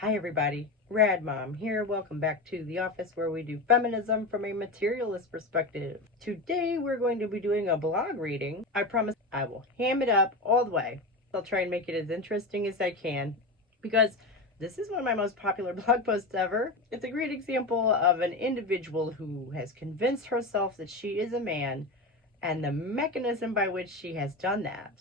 Hi everybody, Rad Mom here. Welcome back to the office where we do feminism from a materialist perspective. Today we're going to be doing a blog reading. I promise I will ham it up all the way. I'll try and make it as interesting as I can because this is one of my most popular blog posts ever. It's a great example of an individual who has convinced herself that she is a man and the mechanism by which she has done that.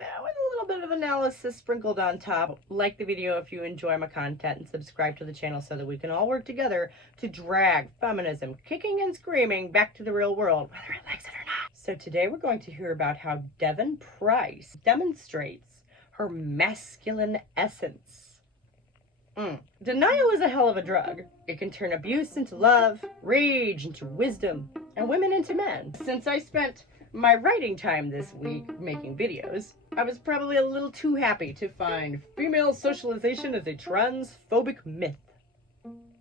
With a little bit of analysis sprinkled on top. Like the video if you enjoy my content and subscribe to the channel so that we can all work together to drag feminism kicking and screaming back to the real world, whether it likes it or not. So today we're going to hear about how Devon Price demonstrates her masculine essence. Denial is a hell of a drug. It can turn abuse into love, rage into wisdom, and women into men. Since I spent my writing time this week making videos, I was probably a little too happy to find Female Socialization as a Transphobic Myth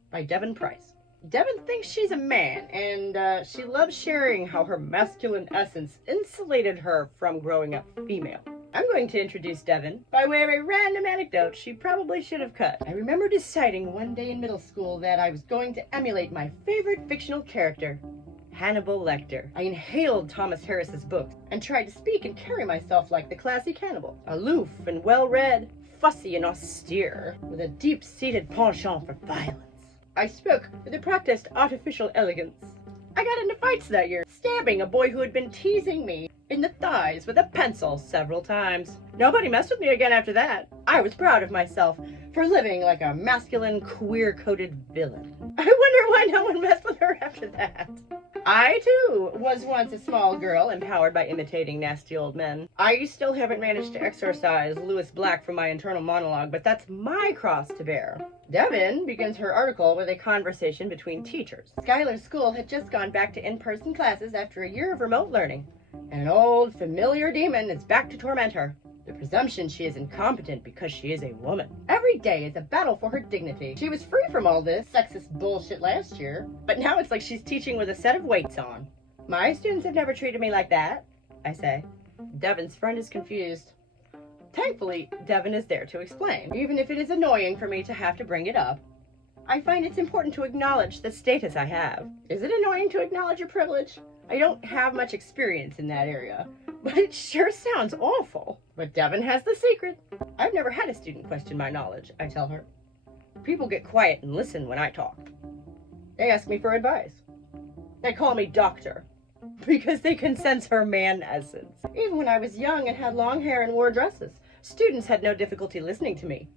by Devon Price. Devon thinks she's a man, and she loves sharing how her masculine essence insulated her from growing up female. I'm going to introduce Devon by way of a random anecdote she probably should have cut. I remember deciding one day in middle school that I was going to emulate my favorite fictional character, Hannibal Lecter. I inhaled Thomas Harris's books and tried to speak and carry myself like the classic Hannibal. Aloof and well-read, fussy and austere, with a deep-seated penchant for violence. I spoke with a practiced artificial elegance. I got into fights that year, stabbing a boy who had been teasing me in the thighs with a pencil several times. Nobody messed with me again after that. I was proud of myself for living like a masculine, queer-coded villain. I wonder why no one messed with her after that. I, too, was once a small girl empowered by imitating nasty old men. I still haven't managed to exorcise Lewis Black from my internal monologue, but that's my cross to bear. Devin begins her article with a conversation between teachers. Skylar's school had just gone back to in-person classes after a year of remote learning, and an old familiar demon is back to torment her. The presumption she is incompetent because she is a woman. Every day is a battle for her dignity. She was free from all this sexist bullshit last year, but now it's like she's teaching with a set of weights on. My students have never treated me like that, I say. Devin's friend is confused. Thankfully, Devin is there to explain, even if it is annoying for me to have to bring it up. I find it's important to acknowledge the status I have. Is it annoying to acknowledge your privilege? I don't have much experience in that area, but it sure sounds awful. But Devin has the secret. I've never had a student question my knowledge, I tell her. People get quiet and listen when I talk. They ask me for advice. They call me doctor, because they can sense her man essence. Even when I was young and had long hair and wore dresses, students had no difficulty listening to me.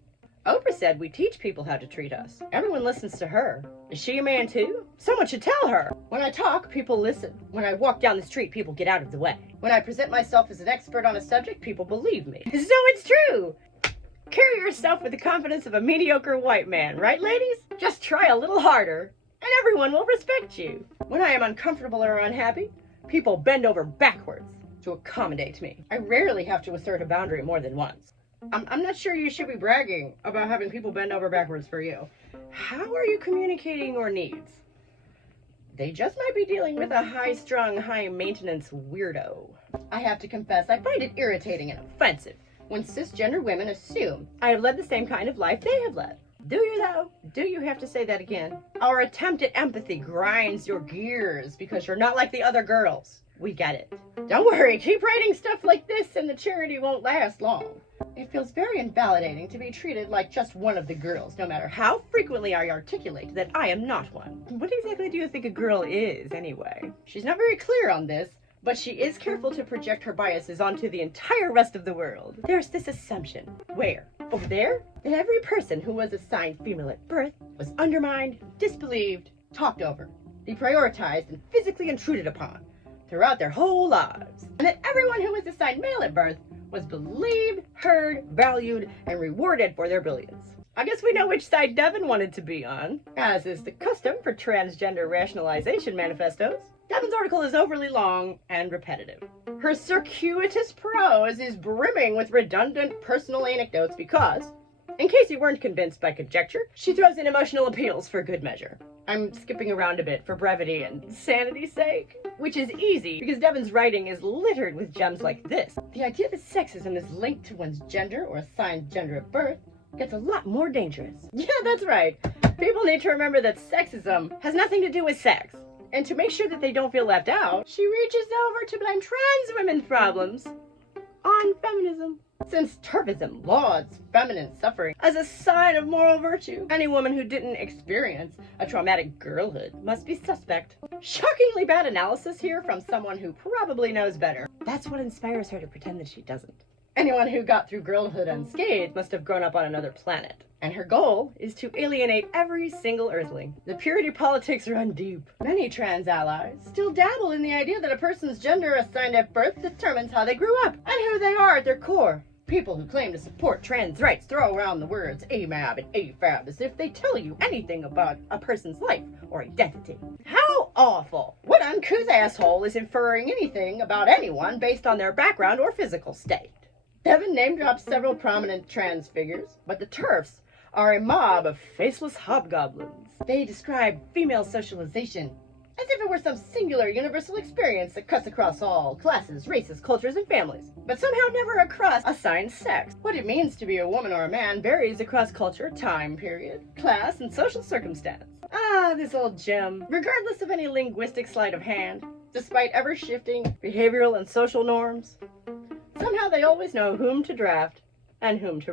Oprah said we teach people how to treat us. Everyone listens to her. Is she a man too? Someone should tell her. When I talk, people listen. When I walk down the street, people get out of the way. When I present myself as an expert on a subject, people believe me. So it's true. Carry yourself with the confidence of a mediocre white man, right ladies? Just try a little harder, and everyone will respect you. When I am uncomfortable or unhappy, people bend over backwards to accommodate me. I rarely have to assert a boundary more than once. I'm not sure you should be bragging about having people bend over backwards for you. How are you communicating your needs? They just might be dealing with a high-strung, high-maintenance weirdo. I have to confess, I find it irritating and offensive when cisgender women assume I have led the same kind of life they have led. Do you, though? Do you have to say that again? Our attempt at empathy grinds your gears because you're not like the other girls. We get it. Don't worry, keep writing stuff like this and the charity won't last long. It feels very invalidating to be treated like just one of the girls, no matter how frequently I articulate that I am not one. What exactly do you think a girl is, anyway? She's not very clear on this, but she is careful to project her biases onto the entire rest of the world. There's this assumption. Where? Over there? That every person who was assigned female at birth was undermined, disbelieved, talked over, deprioritized, and physically intruded upon throughout their whole lives. And that everyone who was assigned male at birth was believed, heard, valued, and rewarded for their brilliance. I guess we know which side Devin wanted to be on, as is the custom for transgender rationalization manifestos. Devin's article is overly long and repetitive. Her circuitous prose is brimming with redundant personal anecdotes because, in case you weren't convinced by conjecture, she throws in emotional appeals for good measure. I'm skipping around a bit for brevity and sanity's sake, which is easy because Devin's writing is littered with gems like this. The idea that sexism is linked to one's gender or assigned gender at birth gets a lot more dangerous. Yeah, that's right. People need to remember that sexism has nothing to do with sex. And to make sure that they don't feel left out, she reaches over to blame trans women's problems on feminism. Since turfism lauds feminine suffering as a sign of moral virtue, any woman who didn't experience a traumatic girlhood must be suspect. Shockingly bad analysis here from someone who probably knows better. That's what inspires her to pretend that she doesn't. Anyone who got through girlhood unscathed must have grown up on another planet. And her goal is to alienate every single earthling. The purity politics run deep. Many trans allies still dabble in the idea that a person's gender assigned at birth determines how they grew up and who they are at their core. People who claim to support trans rights throw around the words AMAB and AFAB as if they tell you anything about a person's life or identity. How awful! What uncouth asshole is inferring anything about anyone based on their background or physical state? Devin name-dropped several prominent trans figures, but the TERFs are a mob of faceless hobgoblins. They describe female socialization as if it were some singular universal experience that cuts across all classes, races, cultures, and families, but somehow never across assigned sex. What it means to be a woman or a man varies across culture, time period, class, and social circumstance. Ah, this old gem. Regardless of any linguistic sleight of hand, despite ever-shifting behavioral and social norms, somehow they always know whom to draft and whom to.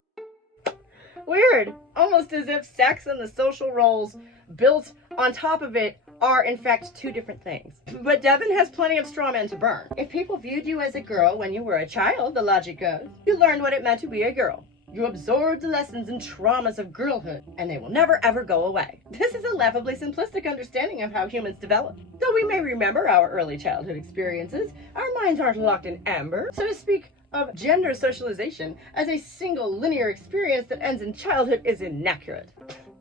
Weird. Almost as if sex and the social roles built on top of it are in fact two different things. But Devin has plenty of straw men to burn. If people viewed you as a girl when you were a child, the logic goes, you learned what it meant to be a girl. You absorbed the lessons and traumas of girlhood, and they will never ever go away. This is a laughably simplistic understanding of how humans develop. Though we may remember our early childhood experiences, our minds aren't locked in amber. So to speak of gender socialization as a single linear experience that ends in childhood is inaccurate.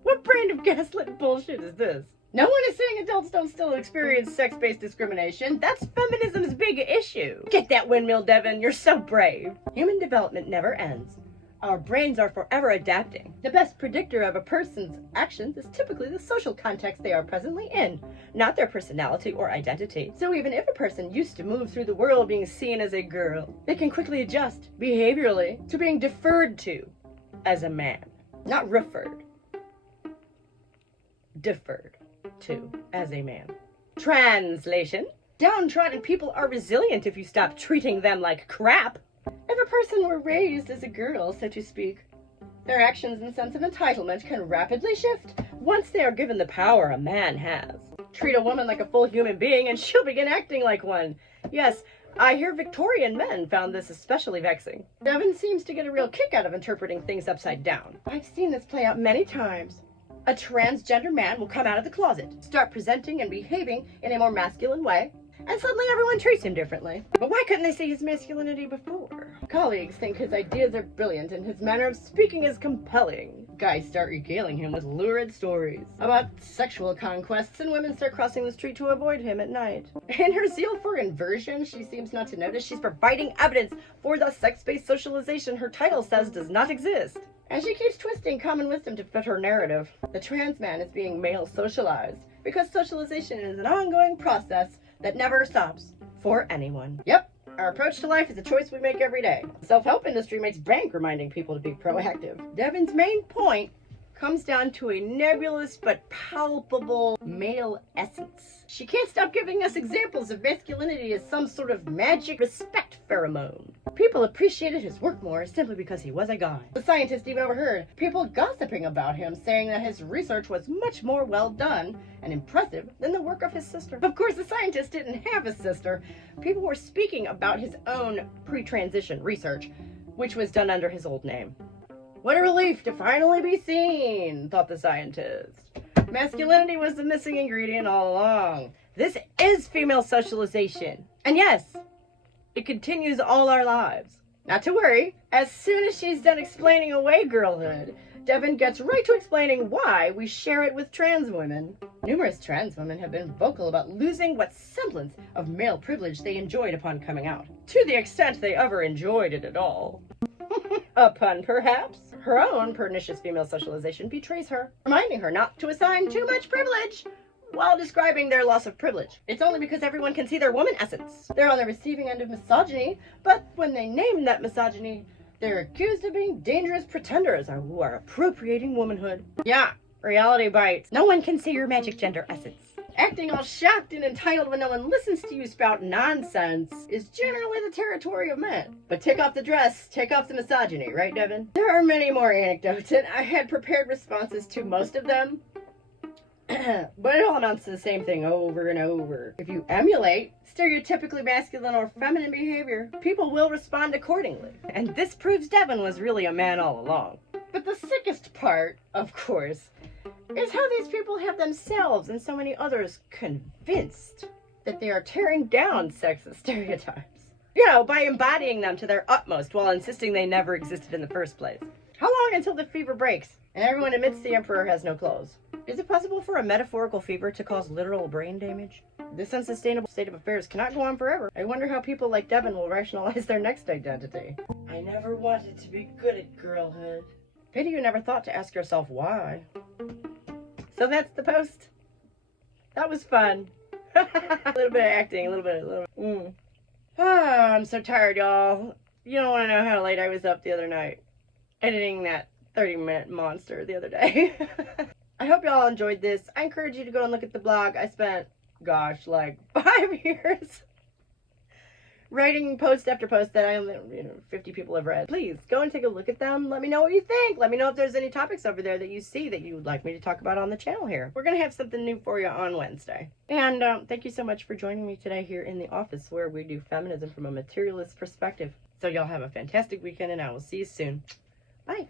What brand of gaslit bullshit is this? No one is saying adults don't still experience sex-based discrimination. That's feminism's big issue. Get that windmill, Devin. You're so brave. Human development never ends. Our brains are forever adapting. The best predictor of a person's actions is typically the social context they are presently in, not their personality or identity. So even if a person used to move through the world being seen as a girl, they can quickly adjust behaviorally to being deferred to as a man. Not referred. Deferred to as a man. Translation: downtrodden people are resilient if you stop treating them like crap. If a person were raised as a girl, so to speak, their actions and sense of entitlement can rapidly shift once they are given the power a man has. Treat a woman like a full human being and she'll begin acting like one. Yes, I hear Victorian men found this especially vexing. Devin seems to get a real kick out of interpreting things upside down. I've seen this play out many times. A transgender man will come out of the closet, start presenting and behaving in a more masculine way, and suddenly everyone treats him differently. But why couldn't they see his masculinity before? Colleagues think his ideas are brilliant and his manner of speaking is compelling. Guys start regaling him with lurid stories about sexual conquests, and women start crossing the street to avoid him at night. In her zeal for inversion, she seems not to notice she's providing evidence for the sex-based socialization her title says does not exist. And she keeps twisting common wisdom to fit her narrative. The trans man is being male socialized because socialization is an ongoing process that never stops for anyone. Yep, our approach to life is a choice we make every day. The self-help industry makes bank reminding people to be proactive. Devin's main point comes down to a nebulous but palpable male essence. She can't stop giving us examples of masculinity as some sort of magic respect pheromone. People appreciated his work more simply because he was a guy. The scientist even overheard people gossiping about him, saying that his research was much more well done and impressive than the work of his sister. Of course, the scientist didn't have a sister. People were speaking about his own pre-transition research, which was done under his old name. What a relief to finally be seen, thought the scientist. Masculinity was the missing ingredient all along. This is female socialization. And yes, it continues all our lives. Not to worry, as soon as she's done explaining away girlhood, Devin gets right to explaining why we share it with trans women. Numerous trans women have been vocal about losing what semblance of male privilege they enjoyed upon coming out, to the extent they ever enjoyed it at all. A pun, perhaps? Her own pernicious female socialization betrays her, reminding her not to assign too much privilege while describing their loss of privilege. It's only because everyone can see their woman essence. They're on the receiving end of misogyny, but when they name that misogyny, They're accused of being dangerous pretenders who are appropriating womanhood. Yeah, reality bites. No one can see your magic gender essence. Acting all shocked and entitled when no one listens to you spout nonsense is generally the territory of men. But take off the dress, take off the misogyny, right, Devin? There are many more anecdotes, and I had prepared responses to most of them. But it all amounts to the same thing over and over. If you emulate stereotypically masculine or feminine behavior, people will respond accordingly. And this proves Devin was really a man all along. But the sickest part, of course, is how these people have themselves and so many others convinced that they are tearing down sexist stereotypes. You know, by embodying them to their utmost while insisting they never existed in the first place. How long until the fever breaks and everyone admits the emperor has no clothes? Is it possible for a metaphorical fever to cause literal brain damage? This unsustainable state of affairs cannot go on forever. I wonder how people like Devin will rationalize their next identity. I never wanted to be good at girlhood. Pity you never thought to ask yourself why. So that's the post. That was fun. A little bit of acting, a little bit. I'm so tired, y'all. You don't want to know how late I was up the other night. Editing that 30-minute monster the other day. I hope y'all enjoyed this. I encourage you to go and look at the blog. I spent, gosh, like 5 years writing post after post that 50 people have read. Please go and take a look at them. Let me know what you think. Let me know if there's any topics over there that you see that you would like me to talk about on the channel here. We're going to have something new for you on Wednesday. And thank you so much for joining me today here in the office where we do feminism from a materialist perspective. So y'all have a fantastic weekend and I will see you soon. Bye.